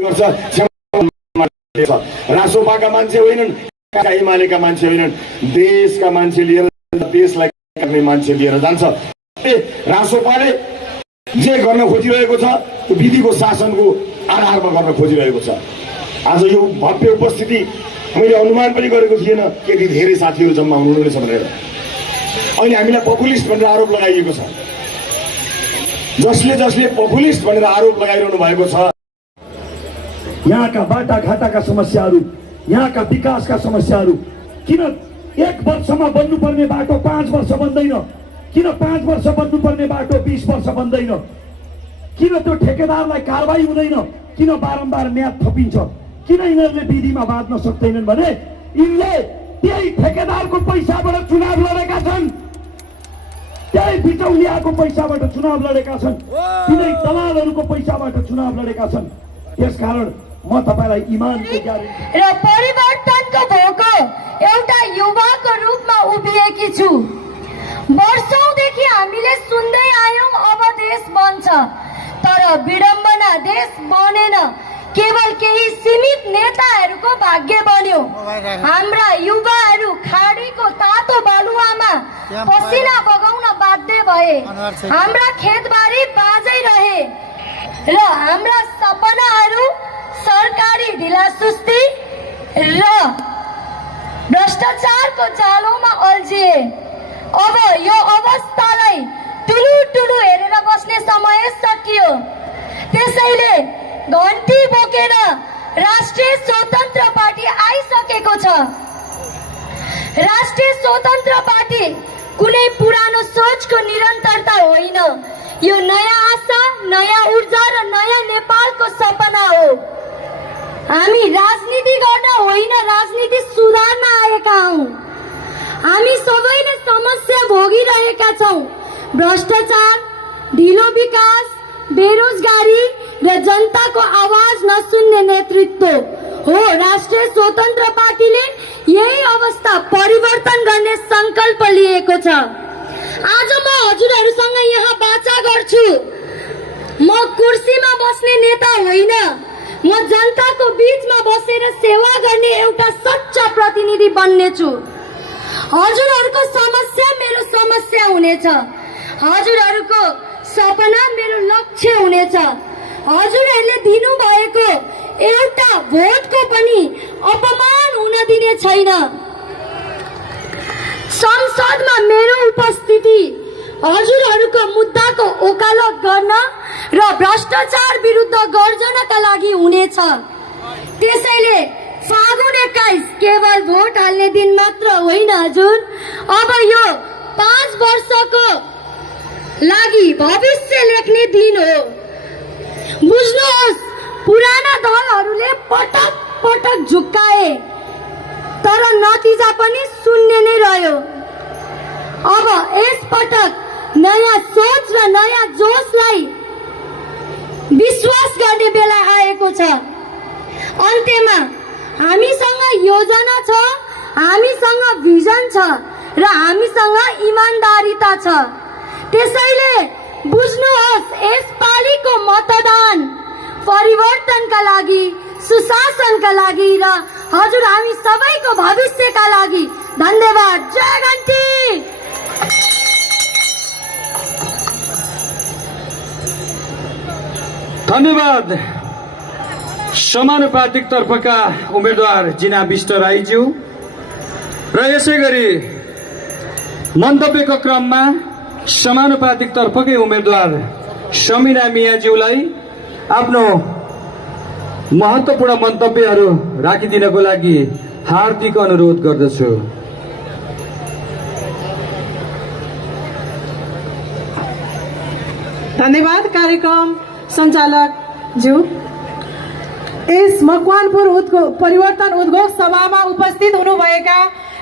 गर्छ। रासोपाका मान्छे होइनन्, एमालेका मान्छे होइनन्, देशका मान्छे लिएर, देशलाई गर्ने मान्छे लिएर जान्छ। रासोपाले जे गर्न खोजिरहेको छ त्यो विधिको शासनको आधारमा गर्न खोजिरहेको छ। आज यो भव्य उपस्थिति मैले अनुमान पनि गरेको थिएन यति धेरै साथीहरू जम्मा हुनुहुनेछ भनेर। अनि हामीलाई पपुलिस्ट भनेर आरोप लगाइएको छ। जसले पपुलिस्ट भनेर आरोप लगाइरहनु भएको छ, यहाँका बाटाघाटाका समस्याहरू, यहाँका विकासका समस्याहरू, किन 1 वर्षमा बन्नुपर्ने बाटो 5 वर्ष बन्दैन? किन 5 वर्ष बन्नुपर्ने बाटो 20 वर्ष बन्दैन? किन त्यो ठेकेदारलाई कारबाही हुँदैन? किन बारम्बार म्याद थपिन्छ? किन यिनीहरूले विधिमा बाँध्न सक्दैनन् भने यिनले त्यही ठेकेदारको पैसाबाट चुनाव लडेका छन्, त्यही बिचौलियाको पैसाबाट चुनाव लडेका छन्, तिनै दलालहरूको पैसाबाट चुनाव लडेका छन्। त्यसकारण म तपाईलाई इमानको ग्यारेन्टी र परिवर्तनको भोको एउटा युवाको रूपमा उभिएकी छु। वर्षौंदेखि हामीले सुन्दै आयौं अब देश बन्छ, तर विडम्बना देश बनेन। केवल केही सीमित नेताहरूको भाग्य बन्यो। हाम्रा युवाहरू खाडीको तातो बालुवामा पसिना बगाउन बाध्य भए। हाम्रा खेतबारी बाँझै रहे र हाम्रा सपनाहरू सरकारी ढिलासुस्ती र भ्रष्टाचारको जालोमा अल्झिए। अब यो अवस्थालाई टुलु हेरेर बस्ने समय सकियो। त्यसैले घन्टी बोकेर राष्ट्रिय स्वतन्त्र पार्टी आइसकेको छ। राष्ट्रिय स्वतन्त्र पार्टी कुनै पुरानो सोचको निरन्तरता होइन, यो नयाँ आशा, नयाँ ऊर्जा र नयाँ नेपालको सपना हो। हामी राजनीति गर्न होइन, राजनीति सुधार्न आएका हौं। हामी सबैले समस्या भोगिरहेका छौं। भ्रष्टाचार, ढिलो विकास, बेरोजगारी र जनताको आवाज नसुन्ने नेतृत्व हो। राष्ट्रिय स्वतन्त्र पार्टीले यही अवस्था परिवर्तन गर्ने संकल्प लिएको छ। आज म हजुरहरूसँग यहाँ वाचा गर्छु। म कुर्सीमा बस्ने नेता होइन, म जनताको बीचमा बसेर सेवा गर्ने एउटा सच्चा प्रतिनिधि बन्नेछु। हजुरहरूको समस्या मेरो समस्या हुनेछ, हजुरहरूको सपना मेरो लक्ष्य हुनेछ। हजुरहरूले दिनुभएको एउटा भोटको पनि अपमान हुन दिने छैन। संसदमा मेरो उपस्थिति हजुरहरूको मुद्दाको ओकालत गर्न र भ्रष्टाचार विरुद्ध गर्जनका लागि हुनेछ। त्यसैले फागुन 21 केवल भोट हाल्ने दिन मात्र होइन हजुर, अब यो 5 वर्षको लागि भविष्य लेख्ने दिन हो। बुझ्नुहोस्, पुराना दलहरूले पटक पटक झुक्काए तर नतिजा पनि शून्य नै रह्यो। अब यस पटक नयाँ सोच र नयाँ जोशलाई विश्वास गर्ने बेला आएको छ। अन्त्यमा हामीसँग योजना छ, हामीसँग भिजन छ र हामीसँग इमानदारीता छ। त्यसैले बुझ्नुहोस्, यस पालिको मतदान परिवर्तनका लागि, सुशासनका लागि र हजुर हामी सबैको भविष्यका लागि। धन्यवाद। जय घन्टी। धन्यवाद। समानुपातिक तर्फका उम्मेदवार जिना विष्ट राईज्यू र यसै गरी मन्तव्यको क्रममा समानुपातिक तर्फकै उम्मेदवार समिना मियाज्यूलाई आफ्नो महत्त्वपूर्ण मन्तव्यहरू राखिदिनको लागि हार्दिक अनुरोध गर्दछु। धन्यवाद कार्यक्रम सञ्चालक ज्यू। यस मकवानपुर परिवर्तन उद्घोष सभामा उपस्थित हुनुभएका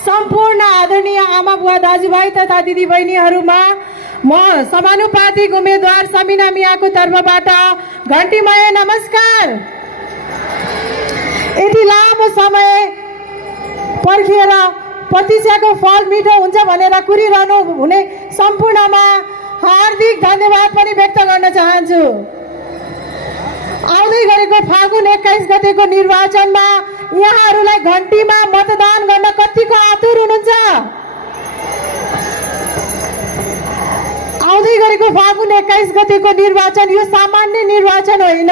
सम्पूर्ण आदरणीय आमा बुवा दाजुभाइ तथा दिदीबहिनीहरूमा म समानुपातिक उम्मेदवार समिना मियाको तर्फबाट घन्टीमय नमस्कार। यति लामो समय पर्खिएर प्रतीक्षाको फल मिठो हुन्छ भनेर कुरिरहनु हुने सम्पूर्णमा हार्दिक धन्यवाद पनि व्यक्त गर्न चाहन्छु। आउँदै गरेको फागुन 21 निर्वाचनमा यहाँहरूलाई घन्टीमा मतदान गर्न कतिको आतुर हुनुहुन्छ? आउँदै गरेको फागुन 21 गतेको निर्वाचन यो सामान्य निर्वाचन होइन।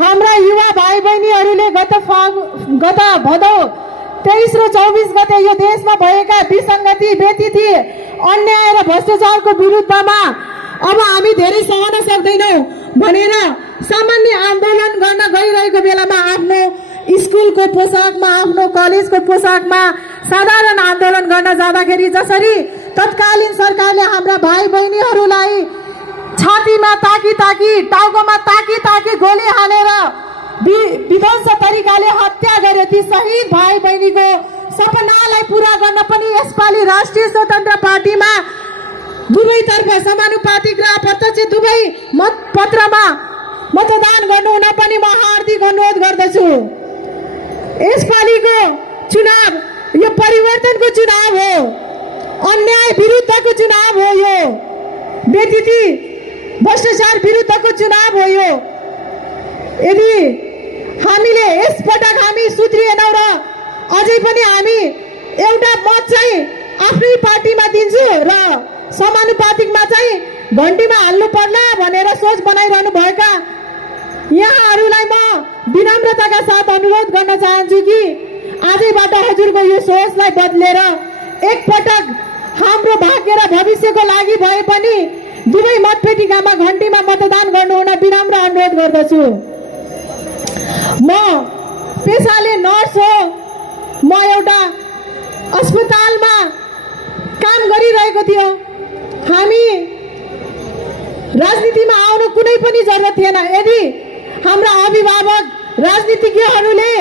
हाम्रा युवा भाइ बहिनीहरूले गत भदौ 23 र 24 गते यो देशमा भएका विसङ्गति, व्यतिथि, अन्याय र भ्रष्टाचारको विरुद्धमा अब हामी धेरै सहन सक्दैनौँ भनेर सामान्य आन्दोलन गर्न गइरहेको बेलामा आफ्नो स्कुलको पोसाकमा, आफ्नो कलेजको पोसाकमा साधारण आन्दोलन गर्न जाँदाखेरि जसरी तत्कालीन सरकारले हाम्रा भाइ बहिनीहरूलाई छातीमा ताकी टाउकोमा ताकी गोली हालेर विध्वंस तरिकाले हत्या गरे, ती शहीद भाइ बहिनीको सपनालाई पूरा गर्न पनि यसपालि राष्ट्रिय स्वतन्त्र पार्टीमा दुवैतर्फ समानुपातिक र अप्रत्यक्ष दुवै मतपत्रमा मतदान गर्नु हुन पनि म हार्दिक अनुरोध गर्दछु। यसपालिको चुनाव यो परिवर्तनको चुनाव हो, अन्याय विरुद्धको चुनाव हो, यो व्यतिथि भ्रष्टाचार विरुद्धको चुनाव हो। यो यदि हामीले यसपटक हामी सुध्रिएनौँ र अझै पनि हामी एउटा मत चाहिँ आफ्नै पार्टीमा दिन्छु र समानुपातिकमा चाहिँ घन्टीमा हाल्नु पर्ला भनेर सोच बनाइरहनु भएका यहाँहरूलाई म विनम्रताका साथ अनुरोध गर्न चाहन्छु कि आजैबाट हजुरको यो सोचलाई बदलेर एकपटक हाम्रो भाग्य र भविष्यको लागि भए पनि दुवै मतपेटिकामा घन्टीमा मतदान गर्नुहुन विनम्र अनुरोध गर्दछु। म पेसाले नर्स हो, म एउटा अस्पतालमा काम गरिरहेको थियो। हामी राजनीतिमा आउनु कुनै पनि जरुरत थिएन। यदि हाम्रा अभिभावक राजनीतिज्ञहरूले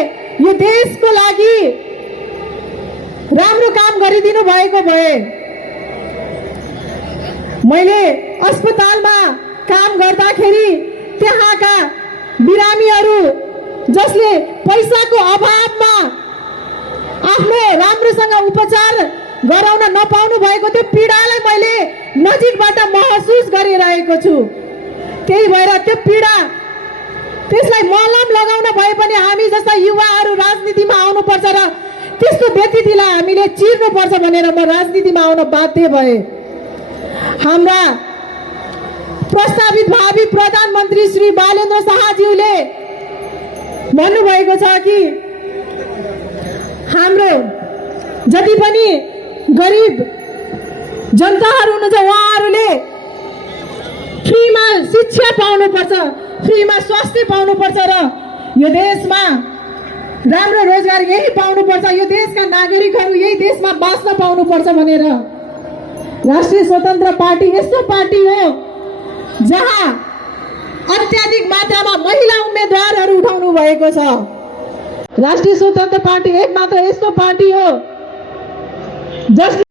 यो देशको लागि राम्रो काम गरिदिनु भएको भए मैले अस्पतालमा काम गर्दाखेरि त्यहाँका बिरामीहरू जसले पैसाको अभावमा आफ्नो राम्रोसँग उपचार गराउन नपाउनु भएको त्यो पीडालाई मैले नजिकबाट महसुस गरिरहेको छु। त्यही भएर त्यो पीडा त्यसलाई मलम लगाउन भए पनि हामी जस्ता युवाहरू राजनीतिमा आउनुपर्छ र त्यस्तो व्यतिथिलाई हामीले चिर्नुपर्छ भनेर म राजनीतिमा आउन बाध्य भए। हाम्रा प्रस्तावित भावी प्रधानमन्त्री श्री बालेन्द्र शाहज्यूले भन्नुभएको छ कि हाम्रो जति पनि गरिब जनताहरू हुनुहुन्छ उहाँहरूले फ्रीमा शिक्षा पाउनुपर्छ, फ्रीमा स्वास्थ्य पाउनुपर्छ र यो देशमा राम्रो रोजगार यही पाउनुपर्छ, यो देशका नागरिकहरू यही देशमा बाँच्न पाउनुपर्छ भनेर राष्ट्रिय स्वतन्त्र पार्टी यस्तो पार्टी हो जहाँ अत्याधिक मात्रामा महिला उम्मेदवारहरू उठाउनु भएको छ। राष्ट्रिय स्वतन्त्र पार्टी एक मात्र यस्तो पार्टी हो जसले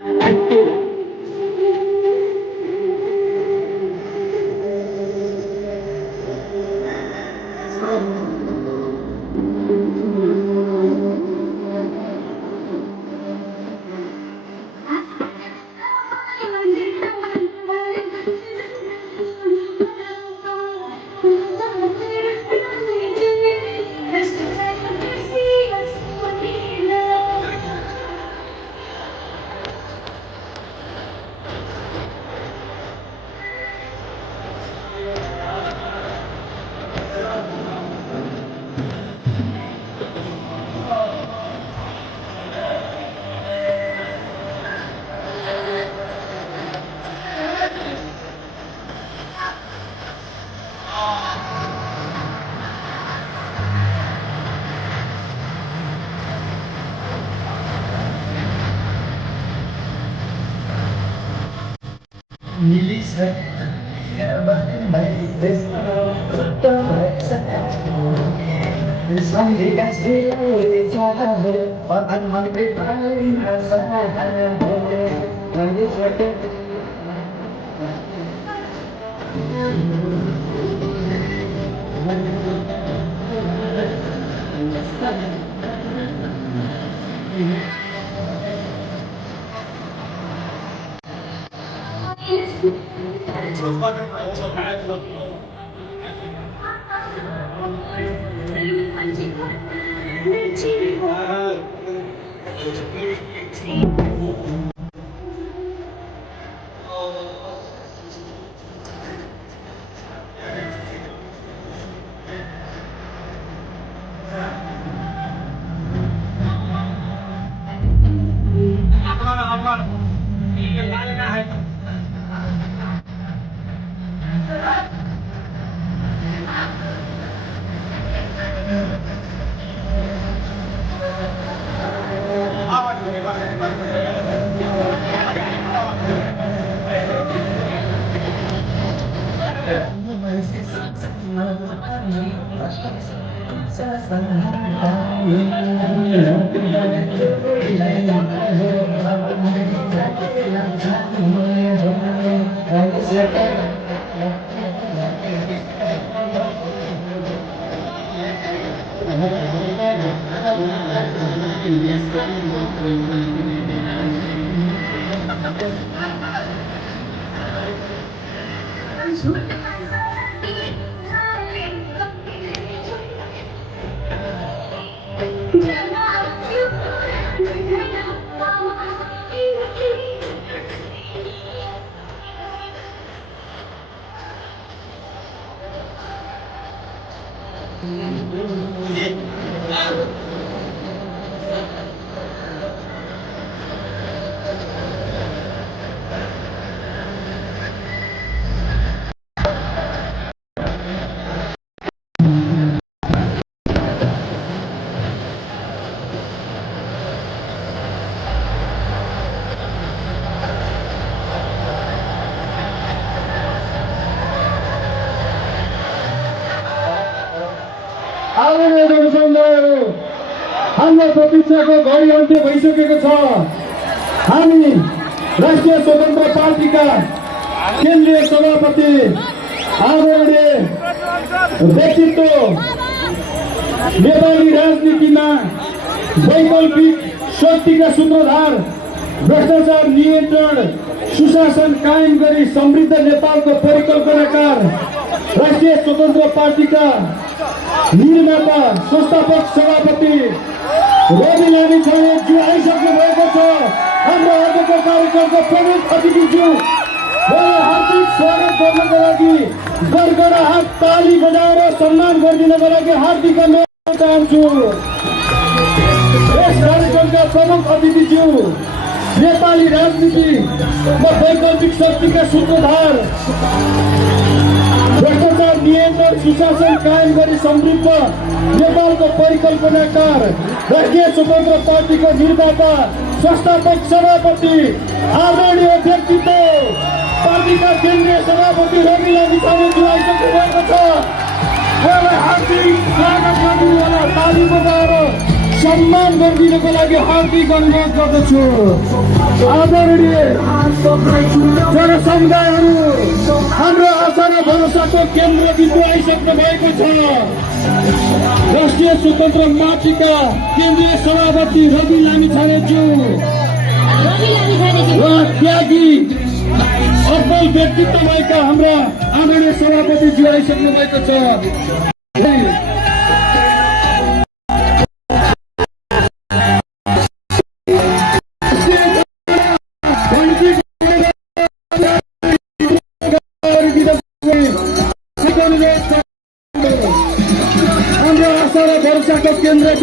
आदरणीय जनसमुदायहरू, हाम्रो प्रतीक्षाको घडी अन्त्य भइसकेको छ। हामी राष्ट्रिय स्वतन्त्र पार्टीका केन्द्रीय सभापति आदरणीय व्यक्तित्व, नेपाली राजनीतिमा वैकल्पिक शक्तिका सूत्रधार, भ्रष्टाचार नियन्त्रण सुशासन कायम गरी समृद्ध नेपालको परिकल्पनाकार राष्ट्रिय स्वतन्त्र पार्टीका निर्माता संस्थापक सभापति रवि लामिछानेज्यू आइसक्नु भएको छ। हाम्रो आजको कार्यक्रमको प्रमुख अतिथिज्यू हार्दिक स्वागत गर्नको लागि गरगराहट ताली बजाएर सम्मान गरिदिनको लागि हार्दिक अनुरोध चाहन्छु। यस कार्यक्रमका प्रमुख अतिथिज्यू नेपाली राजनीतिमा वैकल्पिक शक्तिका सूत्रधार, भ्रष्टाचार नियन्त्रण सुशासन कायम गरी समृद्ध नेपालको परिकल्पनाकार राष्ट्रिय स्वतन्त्र पार्टीको निर्माता संस्थापक सभापति आदरणीय व्यक्तित्व, पार्टीका केन्द्रीय सभापति रवि लामिछानेज्यू आइसक्नु भएको छ। उहाँलाई हार्दिक स्वागत गर्नु होला, ताली बजाएर सम्मान गरिदिनको लागि हार्दिक अनुरोध गर्दछु। आदरणीय जनसमुदायहरू, हाम्रो आशा र भरोसाको केन्द्रबिन्दु आइसक्नु भएको छ। राष्ट्रिय स्वतन्त्र पार्टीका केन्द्रीय सभापति रवि लामिछानेज्यू र त्यागी अब्बल व्यक्तित्व भएका हाम्रा आदरणीय सभापतिज्यू आइसक्नु भएको छ। हाम्रो आशा र भरोसाको केन्द्र